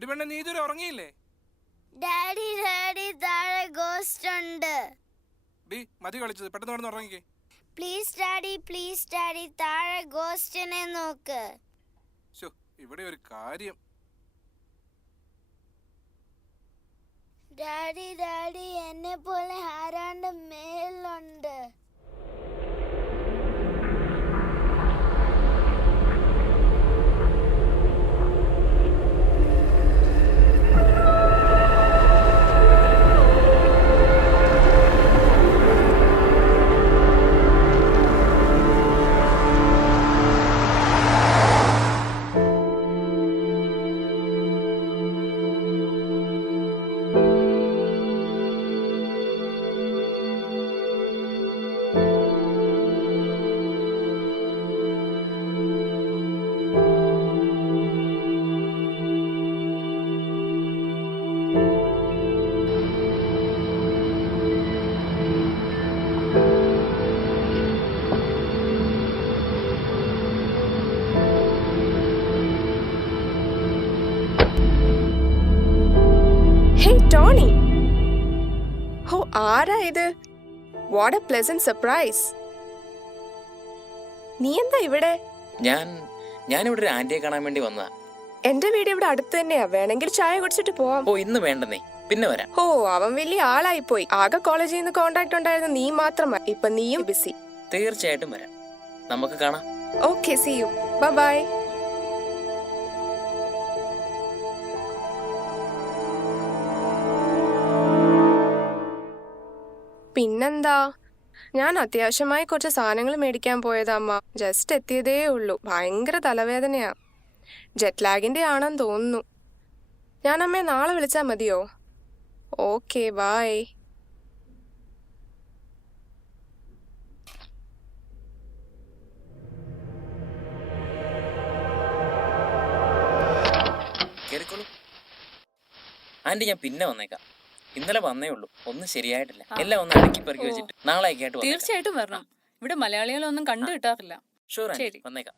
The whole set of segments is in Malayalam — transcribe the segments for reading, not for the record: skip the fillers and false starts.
എടി പെണ്ണെ, നീ ഇതുവരെ ഉറങ്ങിയില്ലേ? ഡാഡി ഡാഡി താഴെ ഗോസ്റ്റ് ഉണ്ട്. ഡി മതി കളിച്ചത്, പെട്ടെന്ന് കിടന്ന് ഉറങ്ങിക്കേ. പ്ലീസ് ഡാഡി താഴെ ഗോസ്റ്റിനെ നോക്ക്. ഇവിടെ ഒരു കാര്യം. ഡാഡി എന്നെ പോലെ ആരാണ്ട് മേലുണ്ട്. Tony! Oh, ആരാ ഇത്? What a pleasant surprise. നീ എന്താ ഇവിടെ? ഞാനിവിടെ ഒരു ആന്റിയെ കാണാൻ വേണ്ടി വന്നതാ. എന്റെ വീട് ഇവിടെ അടുത്ത് തന്നെയാ. വേണമെങ്കിൽ ചായ കുടിച്ചിട്ട് പോവാം. ഓ, ഇന്ന് വേണ്ടെന്നേ, പിന്നെ വരാം. ഓ, അവൻ വലിയ ആളായി പോയി. ആകെ കോളേജിൽ നിന്ന് കോണ്ടാക്ട് ഉണ്ടായിരുന്ന നീ മാത്രമായി. ഇപ്പൊ നീയും ബിസി. തീർച്ചയായിട്ടും വരാം, നമുക്ക് കാണാം. Okay, see you. Bye bye. പിന്നെന്താ, ഞാൻ അത്യാവശ്യമായി കുറച്ച് സാധനങ്ങൾ മേടിക്കാൻ പോയതാ അമ്മ. ജസ്റ്റ് എത്തിയതേ ഉള്ളൂ. ഭയങ്കര തലവേദനയാ. ജെറ്റ് ലാഗിന്റെ ആണെന്ന് തോന്നുന്നു. ഞാൻ അമ്മയെ നാളെ വിളിച്ചാൽ മതിയോ? Okay, by. ആന്റി, ഞാൻ പിന്നെ വന്നേക്കാം. ഇന്നലെ വന്നേ ഉള്ളൂ, ഒന്നും ശരിയായിട്ടില്ല. എല്ലാം ഒന്ന് അടക്കി പെറുക്കി വെച്ചിട്ട് നാളെ ആയിട്ട് തീർച്ചയായിട്ടും വരണം. ഇവിടെ മലയാളികളൊന്നും കണ്ടു കിട്ടാറില്ല. ഷുവർ ആന്റി, വന്നേക്കാം.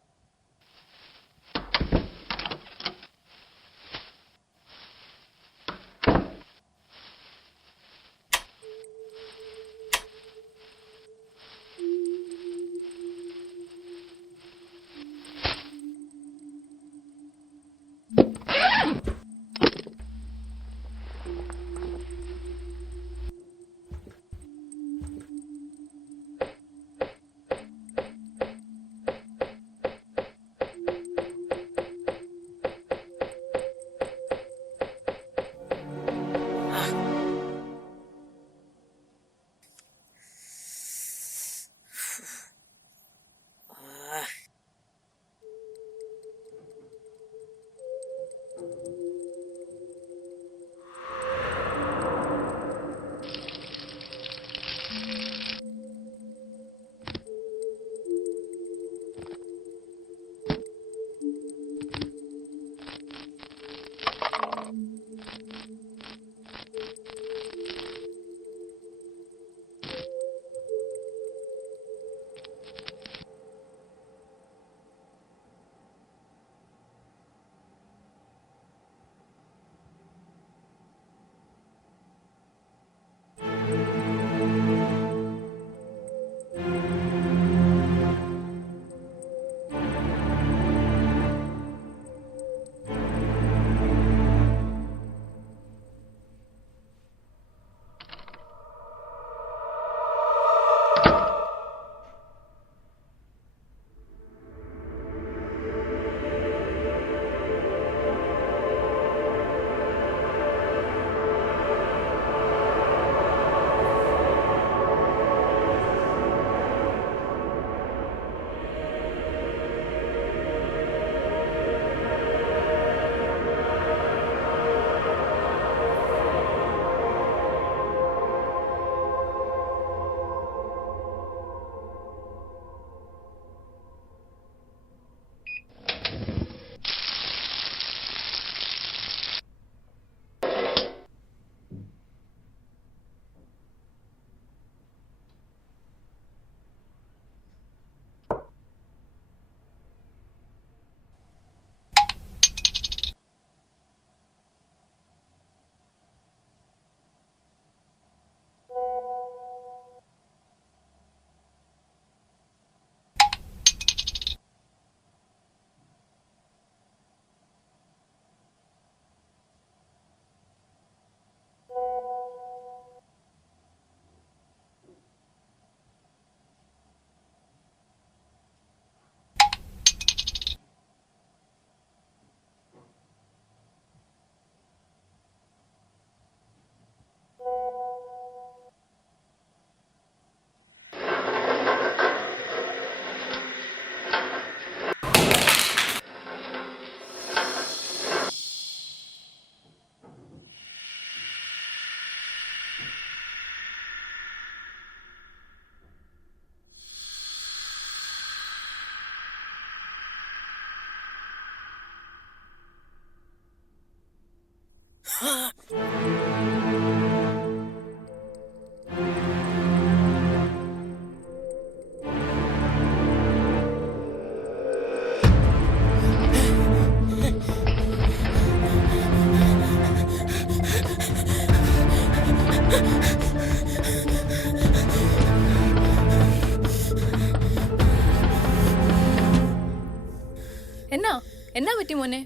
എന്നാ പറ്റി മോനെ?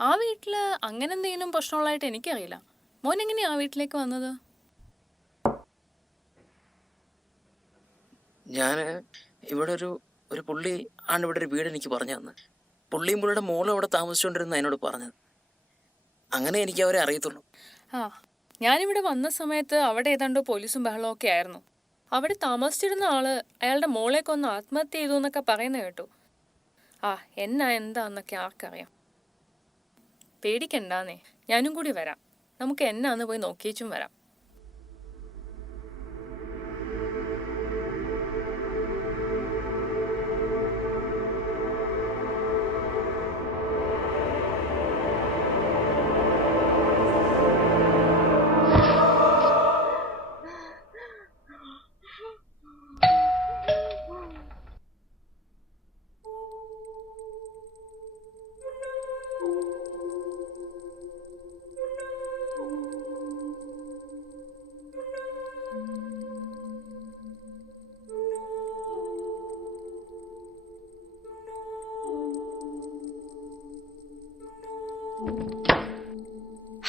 ആ വീട്ടില് അങ്ങനെ എന്തെങ്കിലും പ്രശ്നമുള്ളതായിട്ട് എനിക്കറിയില്ല. മോൻ എങ്ങനെയാ ആ വീട്ടിലേക്ക് വന്നത്? ഞാൻ ഇവിടെ ഒരു പുള്ളി ആണ് ഇവിടെ ഒരു വീട് എനിക്ക് പറഞ്ഞു തന്നത്. പുള്ളിയും പുള്ളിയുടെ മോളും അവിടെ താമസിച്ചുകൊണ്ടിരുന്ന എന്നോട് പറഞ്ഞത്. അങ്ങനെ എനിക്ക് അവരെ അറിയത്തുള്ളൂ. ആ, ഞാനിവിടെ വന്ന സമയത്ത് അവിടെ ഏതാണ്ടോ പോലീസും ബഹളവും ഒക്കെ ആയിരുന്നു. അവിടെ താമസിച്ചിരുന്ന ആള് അയാളുടെ മോളെയൊക്കെ ഒന്ന് ആത്മഹത്യ ചെയ്തു എന്നൊക്കെ പറയുന്ന കേട്ടു. ആ, എന്നാ എന്താന്നൊക്കെ ആർക്കറിയാം. പേടിക്കണ്ടാന്നേ, ഞാനും കൂടി വരാം. നമുക്ക് എന്നാന്ന് പോയി നോക്കിയേച്ചും വരാം.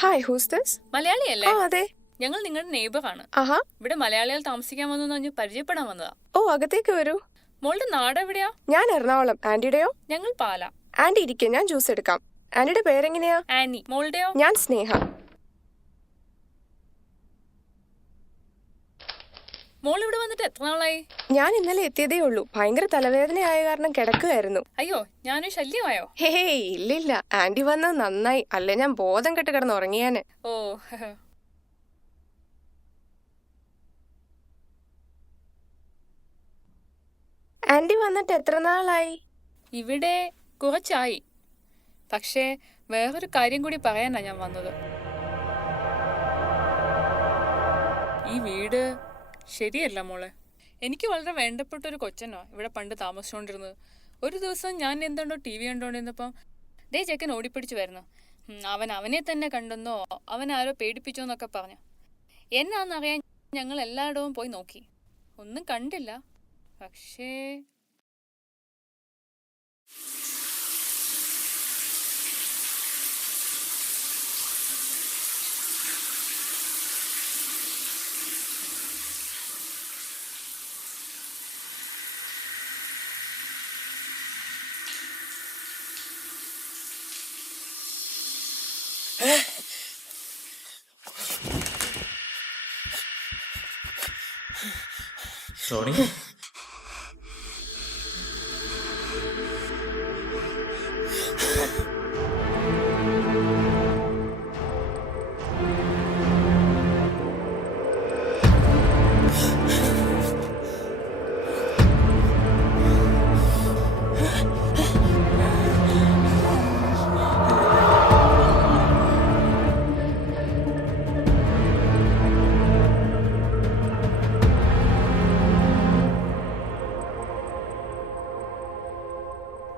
Hi, who's this? മലയാളിയല്ലേ? ആ അതെ. ഞങ്ങൾ നിങ്ങളുടെ നെയ്ബറാണ്. ആഹാ. ഇവിടെ മലയാളികൾ താമസിക്കാൻ വന്നു പറഞ്ഞ് പരിചയപ്പെടാൻ വന്നതാ. ഓ, അകത്തേക്ക് വരൂ. മോളുടെ നാട് എവിടെയാ? ഞാൻ എറണാകുളം. ആന്റിയുടെയോ? ഞങ്ങൾ പാല. ആന്റി ഇരിക്കെ, ഞാൻ ജ്യൂസ് എടുക്കാം. ആന്റിയുടെ പേരെങ്ങനെയാ? ആനി. മോളുടെയോ? ഞാൻ സ്നേഹ. മോൾ ഇവിടെ വന്നിട്ട് എത്ര നാളായി? ഞാൻ ഇന്നലെ എത്തിയതേ ഉള്ളൂ. ഭയങ്കര തലവേദനയായ കാരണം കിടക്കുകയായിരുന്നു. അയ്യോ, ഞാനൊരു ശല്യമായോ? ഹേ, ഇല്ലില്ല. ആന്റി വന്നത് നന്നായി. അല്ലേ ഞാൻ ബോധം കെട്ട് കിടന്ന് ഉറങ്ങിയാന്. ഓ. ആന്റി വന്നിട്ട് എത്ര നാളായി? ഇവിടെ കുറച്ചായി. പക്ഷേ വേറൊരു കാര്യം കൂടി പറയാനാ ഞാൻ വന്നത്. ഈ വീട് ശരിയല്ല മോളെ. എനിക്ക് വളരെ വേണ്ടപ്പെട്ട ഒരു കൊച്ചനോ ഇവിടെ പണ്ട് താമസിച്ചുകൊണ്ടിരുന്നത്. ഒരു ദിവസം ഞാൻ എന്താണ്ടോ TV കണ്ടോണ്ടിരുന്നപ്പം ദേ ചെക്കൻ ഓടിപ്പിടിച്ച് വരുന്നു. അവനെ തന്നെ കണ്ടെന്നോ അവൻ ആരോ പേടിപ്പിച്ചോന്നൊക്കെ പറഞ്ഞു. എന്നാന്നറിയാൻ ഞങ്ങൾ എല്ലായിടവും പോയി നോക്കി. ഒന്നും കണ്ടില്ല. പക്ഷേ സോണി,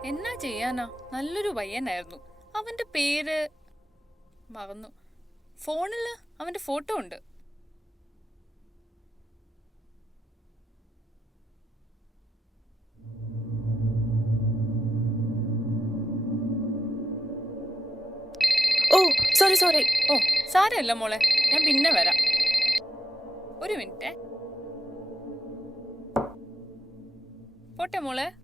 എന്നാ ചെയ്യാനാ? നല്ലൊരു പയ്യനായിരുന്നു. അവന്റെ പേര് മറന്നു. ഫോണില് അവന്റെ ഫോട്ടോ ഉണ്ട്. ഓ, സോറി. ഓ, സാരമല്ല മോളെ, ഞാൻ പിന്നെ വരാം. ഒരു മിനിറ്റ്. പോട്ടെ മോളെ.